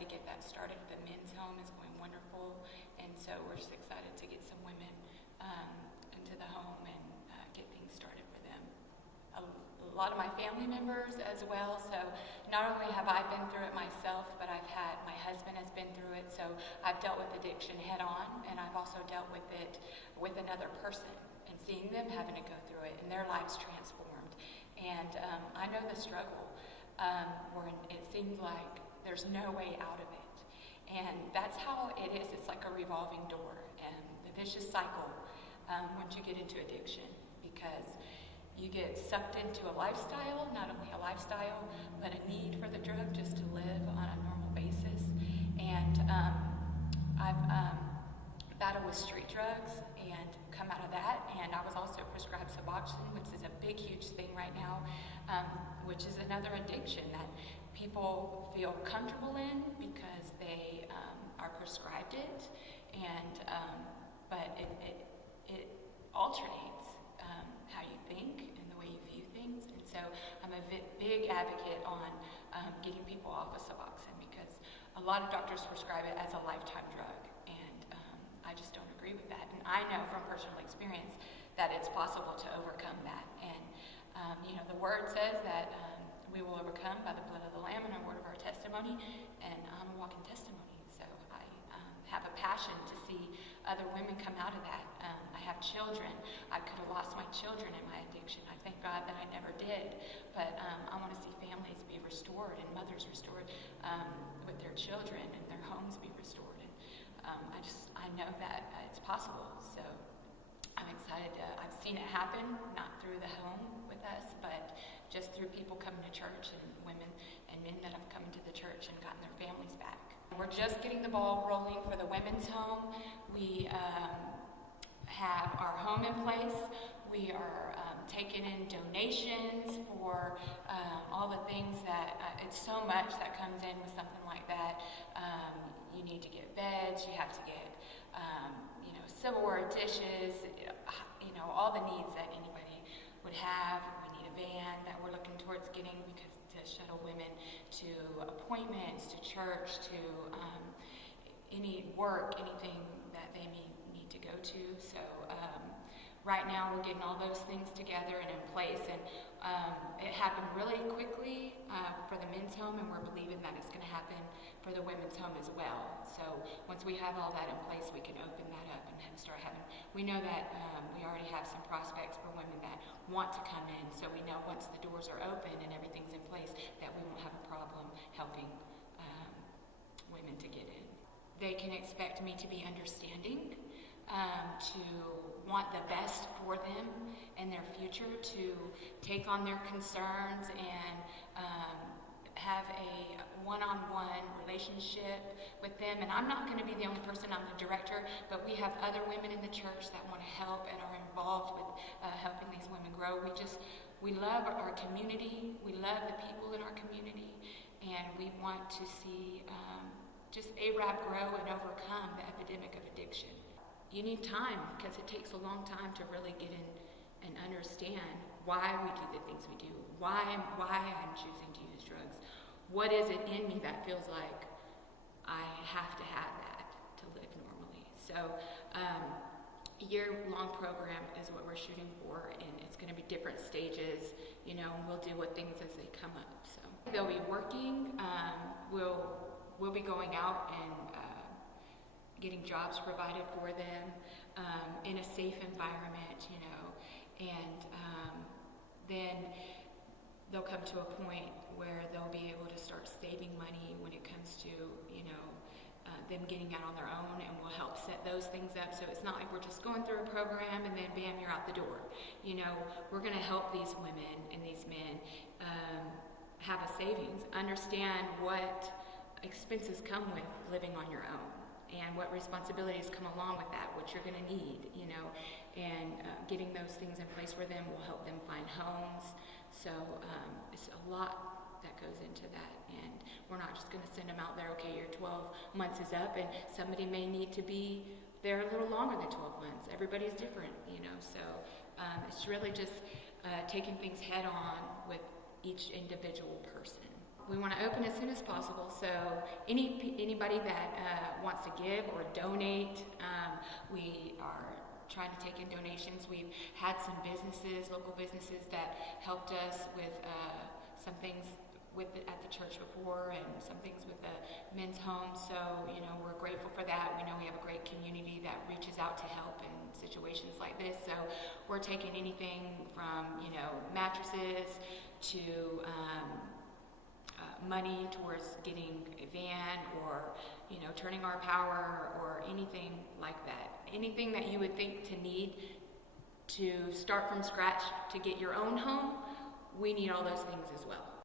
to get that started. The men's home is going wonderful, and so we're just excited to get some women into the home and get things started for them. A lot of my family members as well, so not only have I been through it myself, but my husband has been through it, so I've dealt with addiction head on, and I've also dealt with it with another person and seeing them having to go through it and their lives transformed. And I know the struggle where it seems like there's no way out of it. And that's how it is. It's like a revolving door and the vicious cycle once you get into addiction, because you get sucked into a lifestyle, not only a lifestyle, but a need for the drug just to live on a normal basis. And I've battled with street drugs and come out of that, and I was also prescribed Suboxone, which is a big, huge thing right now, which is another addiction that people feel comfortable in because they are prescribed it, and but it alternates how you think and the way you view things. And so I'm a big advocate on getting people off of Suboxone, because a lot of doctors prescribe it as a lifetime drug, and I just don't agree with that. And I know from personal experience that it's possible to overcome that. And the word says that we will overcome by the blood of the Lamb and the word of our testimony, and I'm a walking testimony. So I have a passion to see other women come out of that. I have children. I could have lost my children in my addiction. I thank God that I never did. But I want to see families be restored and mothers restored with their children and their homes be restored. And I know that it's possible. So I'm excited. I've seen it happen, not through the home with us, but just through people coming to church, and women and men that have come into the church and gotten their families back. We're just getting the ball rolling for the women's home. We have our home in place. We are taking in donations for all the things that, it's so much that comes in with something like that. You need to get beds, you have to get silverware, dishes, all the needs that anybody would have. We need a van that we're looking towards getting, because to shuttle women to appointments, to church, to any work, anything that they need to go to. So right now we're getting all those things together and in place, and it happened really quickly for the men's home, and we're believing that it's going to happen for the women's home as well. So once we have all that in place, we can open that up and start having, we know that we already have some prospects for women that want to come in, so we know once the doors are open and everything's in place that we won't have a problem helping women to get in. They can expect me to be understanding, to want the best for them and their future, to take on their concerns and have a one-on-one relationship with them. And I'm not going to be the only person, I'm the director, but we have other women in the church that want to help and are involved with helping these women grow. We love our community, we love the people in our community, and we want to see just ARAB grow and overcome the epidemic of addiction. You need time, because it takes a long time to really get in and understand why we do the things we do, why I'm choosing to use drugs. What is it in me that feels like I have to have that to live normally? So a year-long program is what we're shooting for, and it's going to be different stages, and we'll deal with things as they come up. So they'll be working. We'll be going out and getting jobs provided for them in a safe environment, and then they'll come to a point where they'll be able to start saving money when it comes to, them getting out on their own, and we'll help set those things up. So it's not like we're just going through a program and then bam, you're out the door. We're going to help these women and these men have a savings, understand what expenses come with living on your own, and what responsibilities come along with that, what you're going to need, and getting those things in place for them will help them find homes. So it's a lot that goes into that, and we're not just going to send them out there, okay, your 12 months is up, and somebody may need to be there a little longer than 12 months. Everybody's different, so it's really just taking things head on with each individual person. we want to open as soon as possible. So anybody that wants to give or donate, we are trying to take in donations. We've had some businesses, local businesses, that helped us with some things at the church before, and some things with the men's home. So, we're grateful for that. We know we have a great community that reaches out to help in situations like this. So we're taking anything from, mattresses to money towards getting a van, or, turning our power, or anything like that. Anything that you would think to need to start from scratch to get your own home, we need all those things as well.